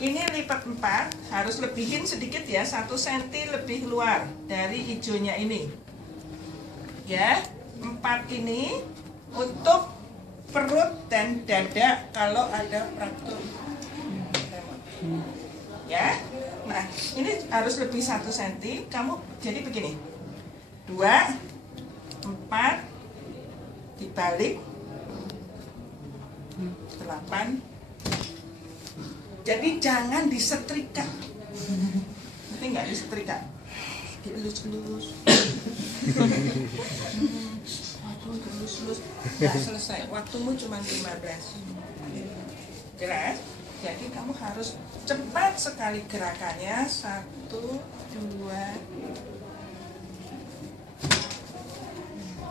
Ini lipat 4, harus lebihin sedikit ya, 1 cm lebih luar dari hijaunya ini. Ya, 4 ini untuk perut dan dada kalau ada fraktur. Ya, nah ini harus lebih 1 cm. Kamu jadi begini, 2, 4, dibalik, 8. Jadi jangan disetrika. Nanti nggak disetrika, dilus-lus. Aduh, dilus-lus. Nggak selesai. Waktumu cuma 15. Jelas? Jadi kamu harus cepat sekali gerakannya. 1, 2.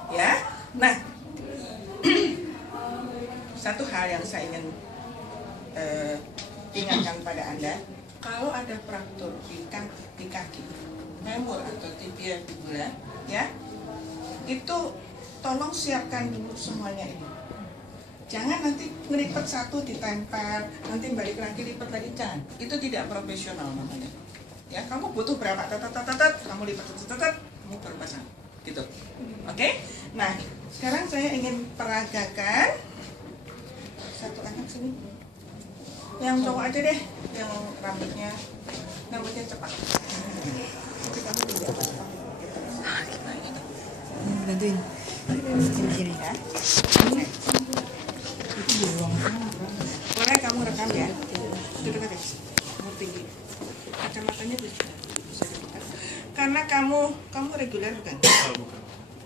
Ya. Nah, satu hal yang saya ingin ingatkan pada Anda, kalau ada fraktur di kaki, femur atau tibia fibula, ya, itu tolong siapkan dulu semuanya ini. Jangan nanti ngelipet satu ditempel, nanti balik lagi lipat lagi, jangan. Itu tidak profesional namanya. Ya, kamu butuh berapa kamu lipat kamu baru pasang, gitu. Oke? Nah, sekarang saya ingin peragakan satu anak sini. Yang cowok aja deh, yang rambutnya cepat. Tapi kamu tidak apa-apa. Bantuin. Sini ya. Boleh kamu rekam ya. Dekat ya. Kamu tinggi. Kacamatanya bisa dekat. Karena kamu reguler bukan?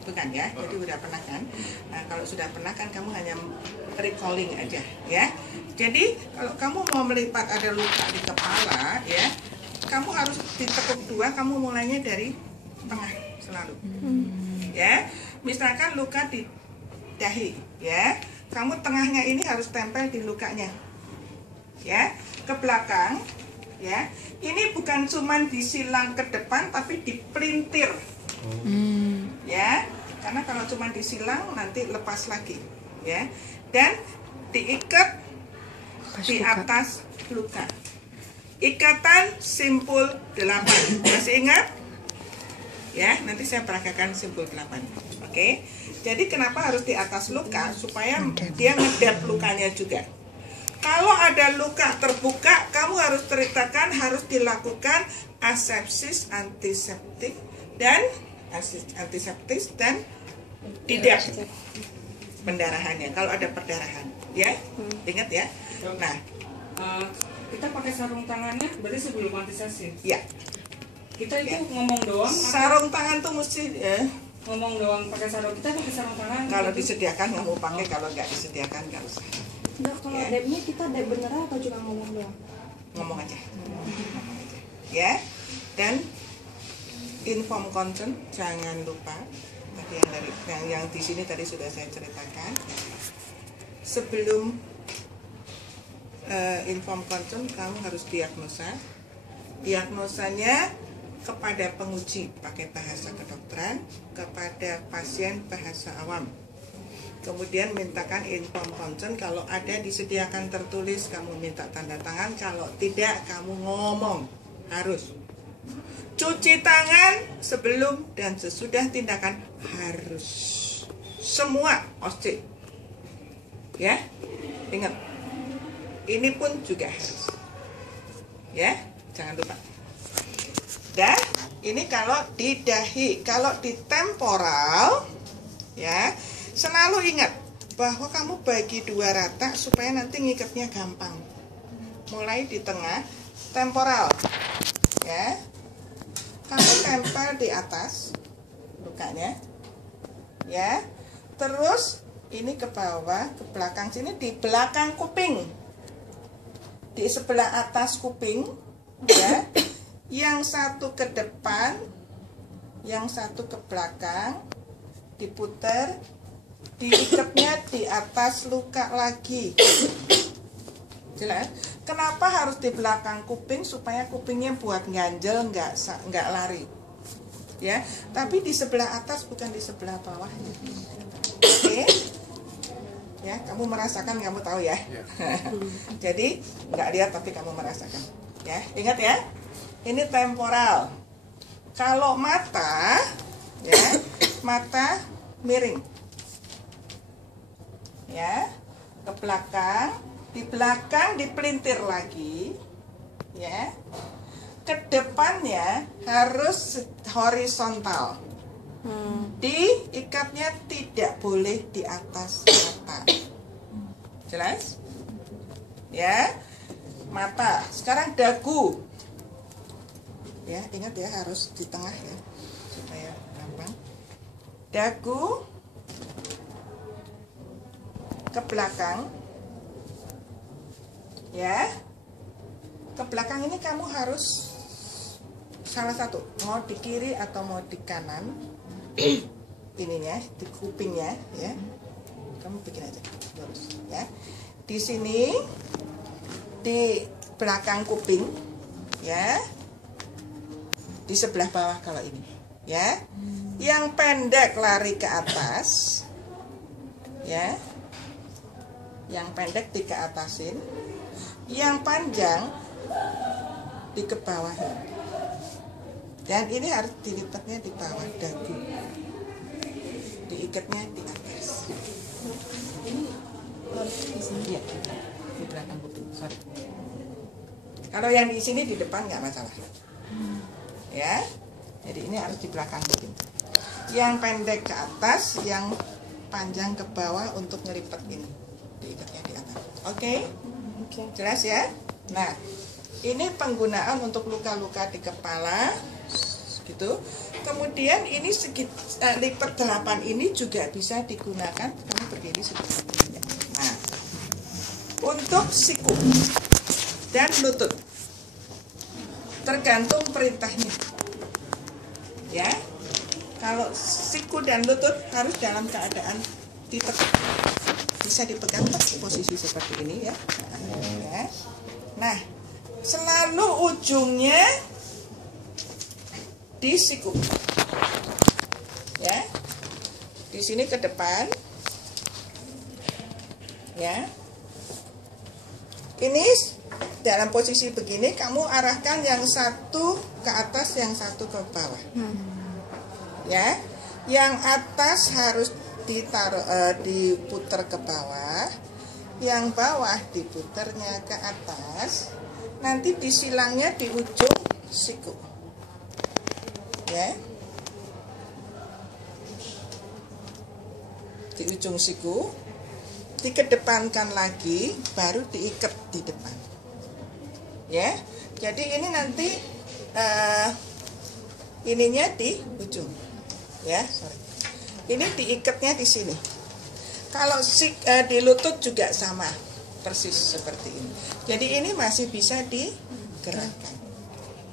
Bukan ya. Jadi udah pernah kan? Nah, kalau sudah pernah kan kamu hanya recalling aja ya. Jadi kalau kamu mau melipat ada luka di kepala ya, kamu harus ditekuk 2, kamu mulainya dari tengah selalu. Ya. Misalkan luka di dahi ya, kamu tengahnya ini harus tempel di lukanya. Ya, ke belakang ya. Ini bukan cuman disilang ke depan tapi dipelintir. Ya. Karena kalau cuma disilang nanti lepas lagi ya. Dan diikat di atas luka. Ikatan simpul 8. Masih ingat? Ya, nanti saya peragakan simpul 8. Oke. Jadi kenapa harus di atas luka? Supaya dia ngedap lukanya juga. Kalau ada luka terbuka, kamu harus ceritakan, harus dilakukan asepsis antiseptik dan tidak pendarahannya. Kalau ada perdarahan, ya, ingat ya. Nah, kita pakai sarung tangannya berarti sebelum antisepsi. Ya. Kita itu ngomong doang. Sarung tangan tuh mesti ngomong doang pakai sarung. Kita pakai sarung tangan. Kalau disediakan nggak mau pakai, kalau nggak disediakan nggak usah. Nggak, kalau debnya kita deb beneran atau cuma ngomong doang? Ngomong aja. Ngomong aja. Ya. Dan inform concern jangan lupa. Tadi yang di sini tadi sudah saya ceritakan. Sebelum inform concern, kamu harus diagnosa. Diagnosanya kepada penguji pakai bahasa kedokteran, kepada pasien bahasa awam. Kemudian mintakan inform concern, kalau ada disediakan tertulis kamu minta tanda tangan, kalau tidak kamu ngomong. Harus cuci tangan sebelum dan sesudah tindakan, harus semua OSCE. Ya, ingat, ini pun juga harus. Ya, jangan lupa. Dan ini kalau di dahi, kalau di temporal, ya, selalu ingat bahwa kamu bagi 2 rata supaya nanti ngikatnya gampang. Mulai di tengah, temporal, ya, kamu tempel di atas lukanya, ya, terus ini ke bawah, ke belakang sini, di belakang kuping, di sebelah atas kuping, ya. Yang satu ke depan, yang satu ke belakang, diputer, diikatnya di atas luka lagi. Jelas? Kenapa harus di belakang kuping? Supaya kupingnya buat ganjel, nggak lari. Ya, tapi di sebelah atas bukan di sebelah bawah. Oke. Ya, kamu merasakan, kamu tahu ya. Jadi nggak lihat tapi kamu merasakan. Ya, ingat ya. Ini temporal. Kalau mata, ya, mata miring. Ya, ke belakang, di belakang dipelintir lagi. Ya. Ke depannya harus horizontal. Diikatnya tidak boleh di atas mata. Jelas? Ya. Mata. Sekarang dagu. Ya, ingat ya, harus di tengah ya supaya gampang. Dagu ke belakang. Ya. Ke belakang ini kamu harus salah satu, mau di kiri atau mau di kanan. Ininya di kupingnya ya, kamu bikin aja lurus ya. Di sini di belakang kuping ya, di sebelah bawah kalau ini ya. Yang pendek lari ke atas ya, yang pendek di ke atasin, yang panjang di ke bawahin. Dan ini harus dilipatnya di bawah dagu, diikatnya di atas. Ini harus di sini. Iya, di belakang kuping. Sorry. Kalau yang di sini di depan nggak masalah. Ya, jadi ini harus di belakang kuping. Yang pendek ke atas, yang panjang ke bawah untuk ngelipat ini, diikatnya di atas. Oke? Jelas ya? Nah, ini penggunaan untuk luka-luka di kepala. Gitu. Kemudian ini lipat 8 ini juga bisa digunakan, kamu berdiri seperti ini. Nah, untuk siku dan lutut tergantung perintahnya. Ya. Kalau siku dan lutut harus dalam keadaan ditekuk. Bisa dipegang posisi seperti ini ya. Nah, selalu ujungnya di siku, ya, di sini ke depan, ya. Ini dalam posisi begini, kamu arahkan yang satu ke atas, yang satu ke bawah, ya. Yang atas harus diputar ke bawah, yang bawah diputarnya ke atas. Nanti disilangnya di ujung siku. Ya, di ujung siku dikedepankan lagi, baru diikat di depan. Ya, jadi ini nanti ininya di ujung. Ya, sorry. Ini diikatnya di sini. Kalau di lutut juga sama, persis seperti ini. Jadi ini masih bisa digerakkan.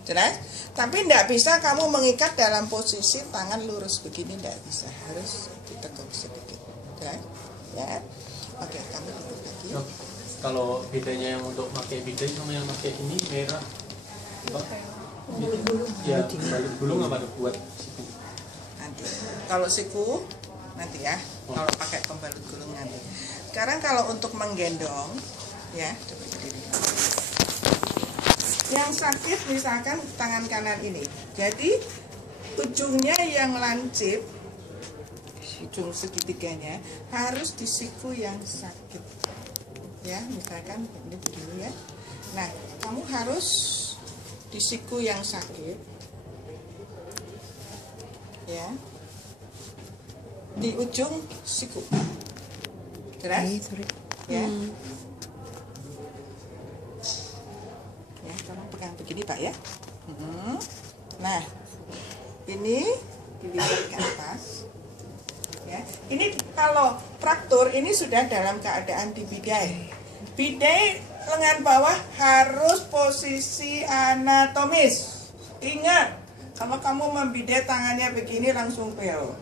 Jelas? Tapi tidak bisa kamu mengikat dalam posisi tangan lurus begini, tidak bisa, harus ditekuk sedikit. Ya, oke, kamu tutup lagi. Kalau bedanya yang untuk pakai bidai sama yang pakai ini merah, ya balik gulung apa buat siku? Nanti, kalau siku nanti ya, kalau pakai pembalut gulung nanti. Sekarang kalau untuk menggendong, ya, coba berdiri. Yang sakit misalkan tangan kanan ini, jadi ujungnya yang lancip, ujung segitiganya harus di siku yang sakit. Ya, misalkan ini begini ya. Nah, kamu harus di siku yang sakit, ya, di ujung siku. Jelas? Ya. Ya, tolong pegang begini Pak ya. Nah, ini dilipat ke atas. Ya, ini kalau fraktur ini sudah dalam keadaan dibidai. Bidai lengan bawah harus posisi anatomis. Ingat, kalau kamu membidai tangannya begini langsung pel.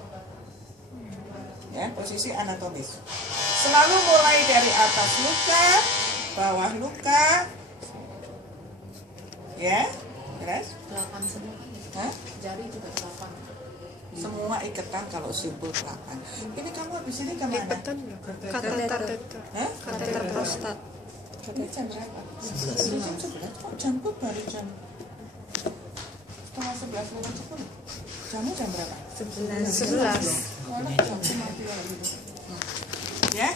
Ya, posisi anatomis. Selalu mulai dari atas luka, bawah luka. Ya, jelas? 8 semua kan? Hah? Jari juga 8. semua iketan kalau simpul 8. Ini kamu habis ini kemana? Kateter. Hah? Kateter prostat. Ini jam berapa? 11. Jam 11. Kok jamku baru jam setengah 11 lewat 10? Jamu jam berapa? 11. Walah, jamku mati lagi. Ya.